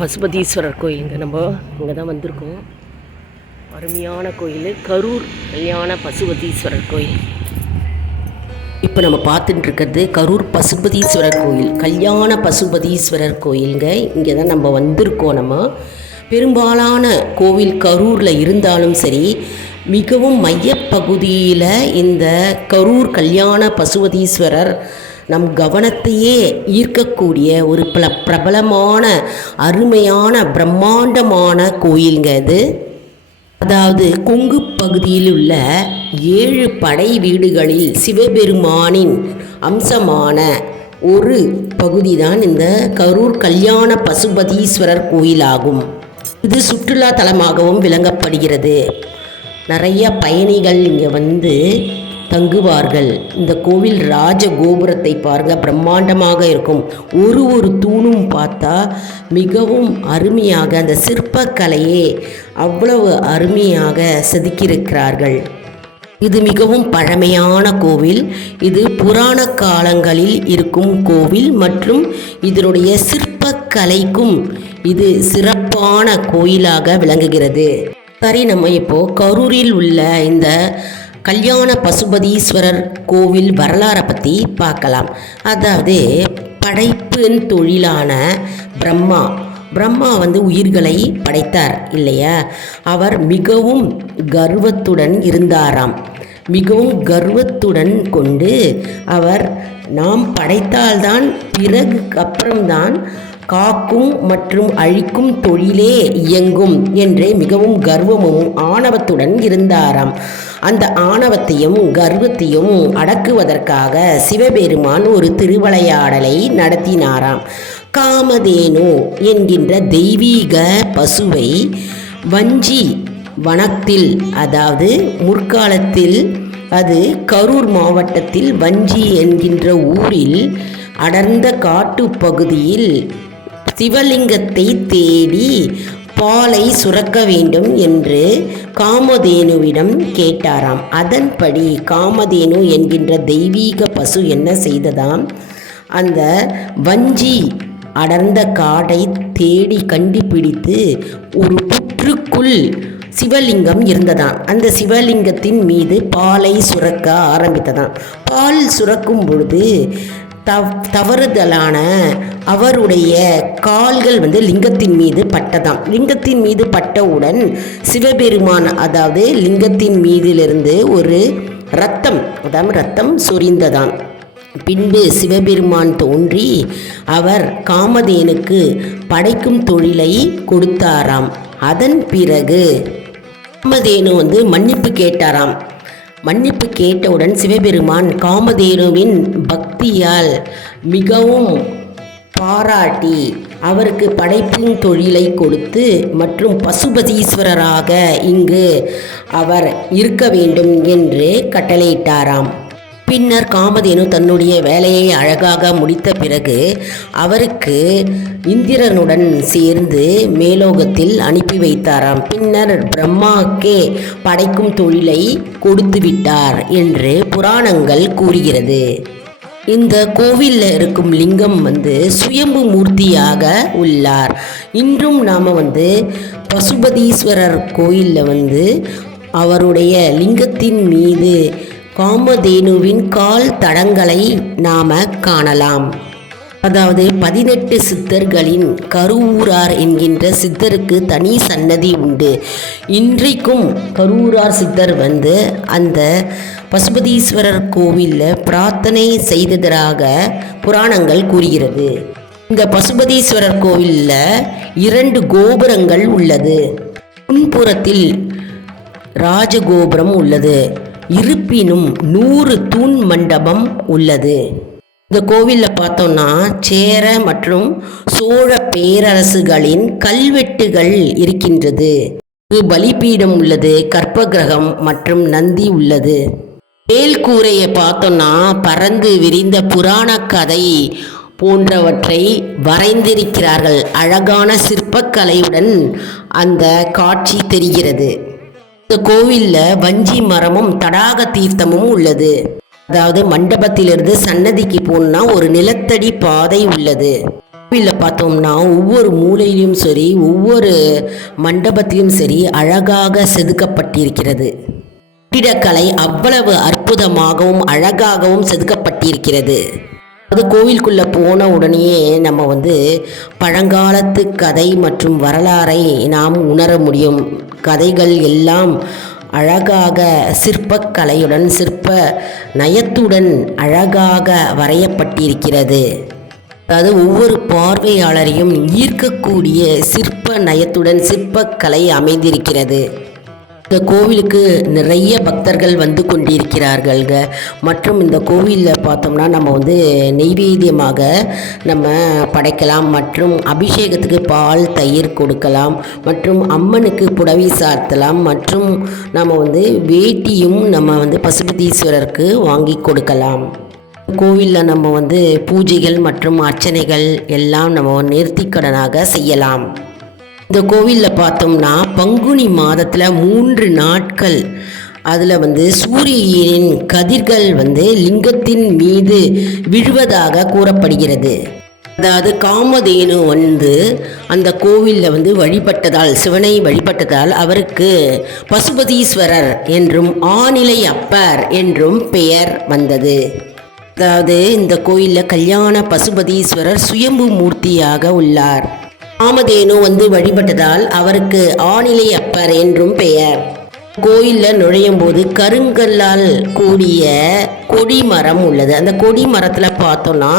பசுபதீஸ்வரர் கோயிலுங்க. நம்ம இங்கே தான் வந்திருக்கோம். அருமையான கோயில், கரூர் கல்யாண பசுபதீஸ்வரர் கோயில். இப்போ நம்ம பார்த்துட்டு இருக்கிறது கரூர் பசுபதீஸ்வரர் கோயில், கல்யாண பசுபதீஸ்வரர் கோயிலுங்க. இங்கே தான் நம்ம வந்திருக்கோம். நம்ம பெரும்பாலான கோவில் கரூரில் இருந்தாலும் சரி, மிகவும் மையப்பகுதியில் இந்த கரூர் கல்யாண பசுபதீஸ்வரர் நம் கவனத்தையே ஈர்க்கக்கூடிய ஒரு பிரபலமான அருமையான பிரம்மாண்டமான கோயிலுங்க இது. அதாவது கொங்கு பகுதியில் உள்ள 7 படை வீடுகளில் சிவபெருமானின் அம்சமான ஒரு பகுதி தான் இந்த கரூர் கல்யாண பசுபதீஸ்வரர் கோயிலாகும். இது சுற்றுலா தலமாகவும் விளங்கப்படுகிறது. நிறைய பயணிகள் இங்கே வந்து தங்குவார்கள். இந்த கோவில் ராஜ கோபுரத்தை பாருங்க, பிரம்மாண்டமாக இருக்கும். ஒரு தூணும் பார்த்தா மிகவும் அருமையாக, அந்த சிற்பக்கலையே அவ்வளவு அருமையாக செதுக்கியிருக்கிறார்கள். இது மிகவும் பழமையான கோவில். இது புராண காலங்களில் இருக்கும் கோவில் மற்றும் இதனுடைய சிற்பக்கலைக்கும் இது சிறப்பான கோயிலாக விளங்குகிறது. சரி, நம்ம இப்போ கரூரில் உள்ள இந்த கல்யாண பசுபதீஸ்வரர் கோவில் வரலாறை பற்றி பார்க்கலாம். அதாவது படைப்பின் தொழிலான பிரம்மா வந்து உயிர்களை படைத்தார் இல்லையா? அவர் மிகவும் கர்வத்துடன் இருந்தாராம். மிகவும் கர்வத்துடன் கொண்டு அவர் நாம் படைத்தால்தான் பிறகு அப்புறம்தான் காக்கும் மற்றும் அழிக்கும் தொழிலே இயங்கும் என்று மிகவும் கர்வமும் ஆணவத்துடன் இருந்தாராம். அந்த ஆணவத்தையும் கர்வத்தையும் அடக்குவதற்காக சிவபெருமான் ஒரு திருவிளையாடலை நடத்தினாராம். காமதேனு என்கின்ற தெய்வீக பசுவை வஞ்சி வனத்தில், அதாவது முற்காலத்தில் அது கரூர் மாவட்டத்தில் வஞ்சி என்கின்ற ஊரில் அடர்ந்த காட்டு பகுதியில் சிவலிங்கத்தை தேடி பாலை சுரக்க வேண்டும் என்று காமதேனுவிடம் கேட்டாராம். அதன்படி காமதேனு என்கின்ற தெய்வீக பசு என்ன செய்ததாம், அந்த வஞ்சி அடர்ந்த காடை தேடி கண்டுபிடித்து ஒரு புற்றுக்குள் சிவலிங்கம் இருந்ததாம். அந்த சிவலிங்கத்தின் மீது பாலை சுரக்க ஆரம்பித்ததாம். பால் சுரக்கும் பொழுது தவறுதலான அவருடைய கால்கள் வந்து லிங்கத்தின் மீது பட்டதாம். லிங்கத்தின் மீது பட்டவுடன் சிவபெருமான், அதாவது லிங்கத்தின் மீதிலிருந்து ஒரு ரத்தம் சொரிந்ததாம். பின்பு சிவபெருமான் தோன்றி அவர் காமதேனுக்கு படைக்கும் தொழிலை கொடுத்தாராம். அதன் பிறகு காமதேனு வந்து மன்னிப்பு கேட்டாராம். மன்னிப்பு கேட்டவுடன் சிவபெருமான் காமதேனுவின் பக்தியால் மிகவும் பாராட்டி அவருக்கு படைப்பின் தொழிலை கொடுத்து மற்றும் பசுபதீஸ்வரராக இங்கு அவர் இருக்க வேண்டும் என்று கட்டளையிட்டாராம். பின்னர் காமதேனு தன்னுடைய வேலையை அழகாக முடித்த பிறகு அவருக்கு இந்திரனுடன் சேர்ந்து மேலோகத்தில் அனுப்பி வைத்தாராம். பின்னர் பிரம்மாக்கே படைக்கும் தொழிலை கொடுத்து விட்டார் என்று புராணங்கள் கூறுகிறது. இந்த கோவிலில் இருக்கும் லிங்கம் வந்து சுயம்பு மூர்த்தியாக உள்ளார். இன்றும் நாம் வந்து பசுபதீஸ்வரர் கோயிலில் வந்து அவருடைய லிங்கத்தின் மீது காமதேனுவின் கால் தடங்களை நாம் காணலாம். அதாவது 18 சித்தர்களின் கரூரார் என்கின்ற சித்தருக்கு தனி சன்னதி உண்டு. இன்றைக்கும் கரூரார் சித்தர் வந்து அந்த பசுபதீஸ்வரர் கோவிலில் பிரார்த்தனை செய்ததாக புராணங்கள் கூறுகிறது. இந்த பசுபதீஸ்வரர் கோவிலில் 2 கோபுரங்கள் உள்ளது. முன்புறத்தில் ராஜகோபுரம் உள்ளது. இருப்பினும் 100 தூண் மண்டபம் உள்ளது. இந்த கோவிலில் பார்த்தோம்னா சேர மற்றும் சோழ பேரரசுகளின் கல்வெட்டுகள் இருக்கின்றது. பலிபீடம் உள்ளது, கற்பகிரகம் மற்றும் நந்தி உள்ளது. மேல்கூரையை பார்த்தோம்னா பறந்து விரிந்த புராண கதை போன்றவற்றை வரைந்திருக்கிறார்கள். அழகான சிற்பக்கலையுடன் அந்த காட்சி தெரிகிறது. இந்த கோவிலில் வஞ்சி மரமும் தடாக தீர்த்தமும் உள்ளது. அதாவது மண்டபத்திலிருந்து சன்னதிக்கு போனா ஒரு நிலத்தடி பாதை உள்ளது. கோவிலில் பார்த்தோம்னா ஒவ்வொரு மூலையிலும் சரி, ஒவ்வொரு மண்டபத்திலும் சரி அழகாக செதுக்கப்பட்டிருக்கிறது. கட்டிடக்கலை அவ்வளவு அற்புதமாகவும் அழகாகவும் செதுக்கப்பட்டிருக்கிறது. அது கோவிலுக்குள்ளே போன உடனேயே நம்ம பழங்காலத்து கதை மற்றும் வரலாறை நாம் உணர முடியும். கதைகள் எல்லாம் அழகாக சிற்பக்கலையுடன் சிற்ப நயத்துடன் அழகாக வரையப்பட்டிருக்கிறது. அதாவது ஒவ்வொரு பார்வையாளரையும் ஈர்க்கக்கூடிய சிற்ப நயத்துடன் சிற்பக்கலை அமைந்திருக்கிறது. இந்த கோவிலுக்கு நிறைய பக்தர்கள் வந்து கொண்டிருக்கிறார்கள்ங்க. மற்றும் இந்த கோவிலில் பார்த்தோம்னா நம்ம நெய்வேத்தியமாக நம்ம படைக்கலாம், மற்றும் அபிஷேகத்துக்கு பால் தயிர் கொடுக்கலாம், மற்றும் அம்மனுக்கு புடவை சாத்தலாம், மற்றும் நம்ம வேட்டியும் நம்ம பசுபதீஸ்வரருக்கு வாங்கி கொடுக்கலாம். கோவிலில் நம்ம பூஜைகள் மற்றும் அர்ச்சனைகள் எல்லாம் நம்ம நேர்த்திக்கடனாக செய்யலாம். இந்த கோவிலில் பார்த்தோம்னா பங்குனி மாதத்தில் 3 நாட்கள் அதில் சூரியனின் கதிர்கள் லிங்கத்தின் மீது விழுவதாக கூறப்படுகிறது. அதாவது காமதேனு அந்த கோவிலில் வழிபட்டதால், சிவனை வழிபட்டதால் அவருக்கு பசுபதீஸ்வரர் என்றும் ஆநிலை அப்பர் என்றும் பெயர் வந்தது. அதாவது இந்த கோயிலில் கல்யாண பசுபதீஸ்வரர் சுயம்பு மூர்த்தியாக உள்ளார். காமதேனு வழிபட்டதால் அவருக்கு ஆநிலை அப்பர் என்றும் பெயர். கோயிலில் நுழையும் போது கருங்கல்லால் கூடிய கொடிமரம் உள்ளது. அந்த கொடிமரத்தில் பார்த்தோம்னா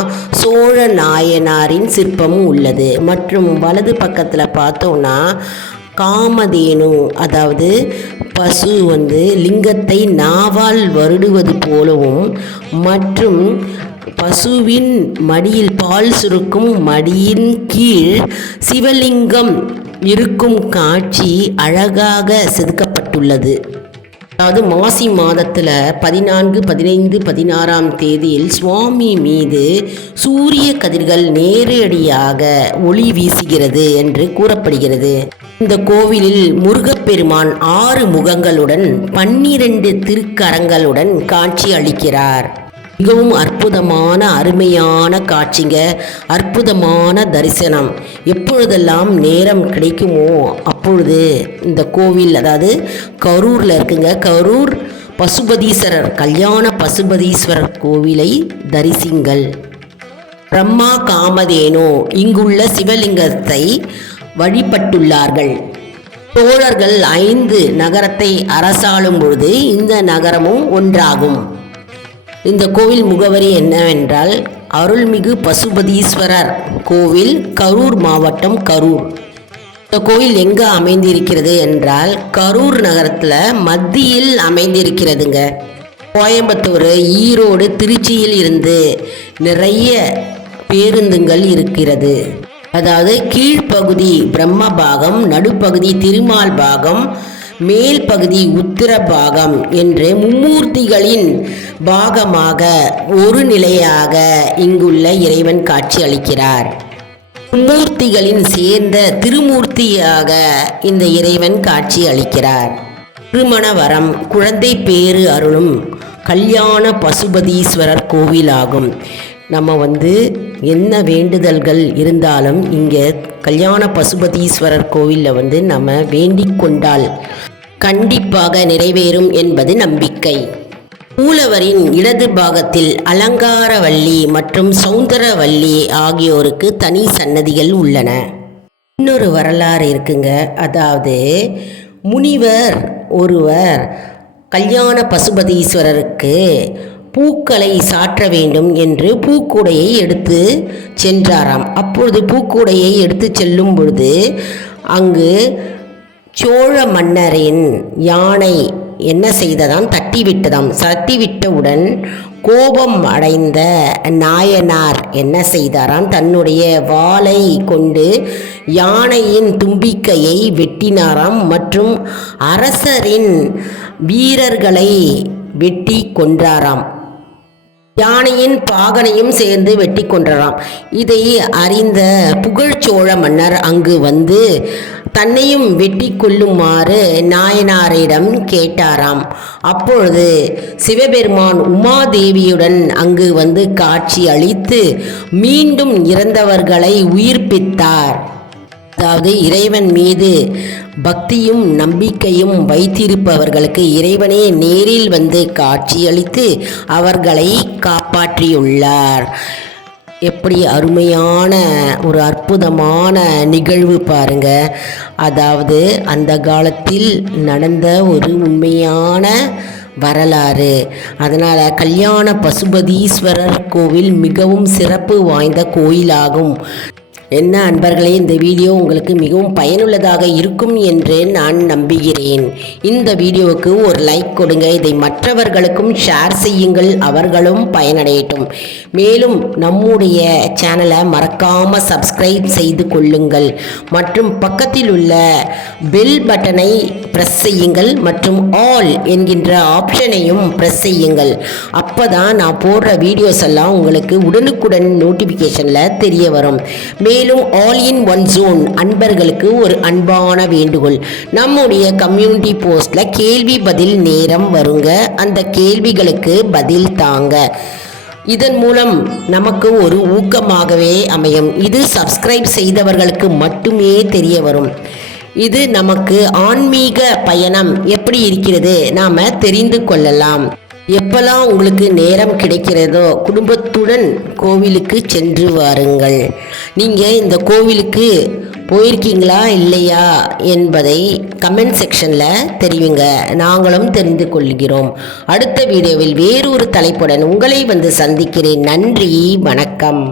சோழ நாயனாரின் சிற்பமும் உள்ளது. மற்றும் வலது பக்கத்தில் பார்த்தோம்னா காமதேனு, அதாவது பசு லிங்கத்தை நாவால் வருடுவது போலவும், மற்றும் பசுவின் மடியில் பால் சுருக்கும் மடியின் கீழ் சிவலிங்கம் இருக்கும் காட்சி அழகாக செதுக்கப்பட்டுள்ளது. அதாவது மாசி மாதத்தில் 14, 15, 16ஆம் தேதியில் சுவாமி மீது சூரிய கதிர்கள் நேரடியாக ஒளி வீசுகிறது என்று கூறப்படுகிறது. இந்த கோவிலில் முருகப்பெருமான் 6 முகங்களுடன் 12 திருக்கரங்களுடன் காட்சி அளிக்கிறார். மிகவும் அற்புதமான அருமையான காட்சிங்க, அற்புதமான தரிசனம். எப்பொழுதெல்லாம் நேரம் கிடைக்குமோ அப்பொழுது இந்த கோவில், அதாவது கரூரில் இருக்குங்க, கரூர் பசுபதீஸ்வரர், கல்யாண பசுபதீஸ்வரர் கோவிலை தரிசிங்கள். பிரம்மா காமதேனு இங்குள்ள சிவலிங்கத்தை வழிபட்டுள்ளார்கள். சோழர்கள் 5 நகரத்தை அரசாளும் பொழுது இந்த நகரமும் ஒன்றாகும். இந்த கோவில் முகவரி என்னவென்றால் அருள்மிகு பசுபதீஸ்வரர் கோவில், கரூர் மாவட்டம், கரூர். இந்த கோவில் எங்கே அமைந்திருக்கிறது என்றால் கரூர் நகரத்தில் மத்தியில் அமைந்திருக்கிறதுங்க. கோயம்புத்தூர், ஈரோடு, திருச்சியில் இருந்து நிறைய பேருந்துகள் இருக்கிறது. அதாவது கீழ்ப்பகுதி பிரம்மபாகம், நடுப்பகுதி திருமால் பாகம், மேல் பகுதி உத்திர பாகம் என்று மும்மூர்த்திகளின் பாகமாக ஒரு நிலையாக இங்குள்ள இறைவன் காட்சி அளிக்கிறார். மும்மூர்த்திகளின் சேர்ந்த திருமூர்த்தியாக இந்த இறைவன் காட்சி அளிக்கிறார். திருமண வரம், குழந்தை பேறு அருளும் கல்யாண பசுபதீஸ்வரர் கோவிலாகும். நம்ம என்ன வேண்டுதல்கள் இருந்தாலும் இங்கே கல்யாண பசுபதீஸ்வரர் கோவிலில் நம்ம வேண்டிக் கொண்டால் கண்டிப்பாக நிறைவேறும் என்பது நம்பிக்கை. மூலவரின் இடது பாகத்தில் அலங்காரவல்லி மற்றும் சௌந்தரவல்லி ஆகியோருக்கு தனி சன்னதிகள் உள்ளன. இன்னொரு வரலாறு இருக்குங்க. அதாவது முனிவர் ஒருவர் கல்யாண பசுபதீஸ்வரருக்கு பூக்களை சாற்ற வேண்டும் என்று பூக்கூடையை எடுத்து சென்றாராம். அப்பொழுது பூக்கூடையை எடுத்து செல்லும் பொழுது அங்கு சோழ மன்னரின் யானை என்ன செய்ததாம், தட்டிவிட்டதாம். தட்டிவிட்டவுடன் கோபம் அடைந்த நாயனார் என்ன செய்தாராம், தன்னுடைய வாளை கொண்டு யானையின் தும்பிக்கையை வெட்டினாராம். மற்றும் அரசரின் வீரர்களை வெட்டி கொன்றாராம். யானையின் பாகனையும் சேர்ந்து வெட்டி கொன்றாராம். இதை அறிந்த புகழ்ச்சோழ மன்னர் அங்கு தன்னையும் வெட்டி கொள்ளுமாறு நாயனாரிடம் கேட்டாராம். அப்பொழுது சிவபெருமான் உமாதேவியுடன் அங்கு வந்து காட்சி அளித்து மீண்டும் இறந்தவர்களை உயிர்ப்பித்தார். அதாவது இறைவன் மீது பக்தியும் நம்பிக்கையும் வைத்திருப்பவர்களுக்கு இறைவனே நேரில் வந்து காட்சியளித்து அவர்களை காப்பாற்றியுள்ளார். எப்படி அருமையான ஒரு அற்புதமான நிகழ்வு பாருங்க. அதாவது அந்த காலத்தில் நடந்த ஒரு உண்மையான வரலாறு. அதனால் கல்யாண பசுபதீஸ்வரர் கோவில் மிகவும் சிறப்பு வாய்ந்த கோயிலாகும். என்ன அன்பர்களே, இந்த வீடியோ உங்களுக்கு மிகவும் பயனுள்ளதாக இருக்கும் என்று நான் நம்புகிறேன். இந்த வீடியோவுக்கு ஒரு லைக் கொடுங்க. இதை மற்றவர்களுக்கும் ஷேர் செய்யுங்கள், அவர்களும் பயனடையட்டும். மேலும் நம்முடைய சேனலை மறக்காமல் சப்ஸ்கிரைப் செய்து கொள்ளுங்கள் மற்றும் பக்கத்தில் உள்ள பெல் பட்டனை ப்ரெஸ் செய்யுங்கள் மற்றும் ஆல் என்கின்ற ஆப்ஷனையும் ப்ரெஸ் செய்யுங்கள். அப்போ தான் நான் போடுற வீடியோஸ் எல்லாம் உங்களுக்கு உடனுக்குடன் நோட்டிஃபிகேஷனில் தெரிய வரும். மேலும் ஆல் இன் ஒன் ஜோன் அன்பர்களுக்கு ஒரு அன்பான வேண்டுகோள். நம்முடைய கம்யூனிட்டி போஸ்டில் கேள்வி பதில் நேரம் வருங்க. அந்த கேள்விகளுக்கு பதில் தாங்க. இதன் மூலம் நமக்கு ஒரு ஊக்கமாகவே அமையும். இது சப்ஸ்கிரைப் செய்தவர்களுக்கு மட்டுமே தெரிய வரும். இது நமக்கு ஆன்மீக பயணம் எப்படி இருக்கிறது நாம் தெரிந்து கொள்ளலாம். எப்பெல்லாம் உங்களுக்கு நேரம் கிடைக்கிறதோ குடும்பத்துடன் கோவிலுக்கு சென்று வாருங்கள். நீங்கள் இந்த கோவிலுக்கு போயிருக்கீங்களா இல்லையா என்பதை கமெண்ட் செக்ஷனில் தெரிவிங்க. நாங்களும் தெரிந்து கொள்கிறோம். அடுத்த வீடியோவில் வேறொரு தலைப்புடன் உங்களை வந்து சந்திக்கிறேன். நன்றி, வணக்கம்.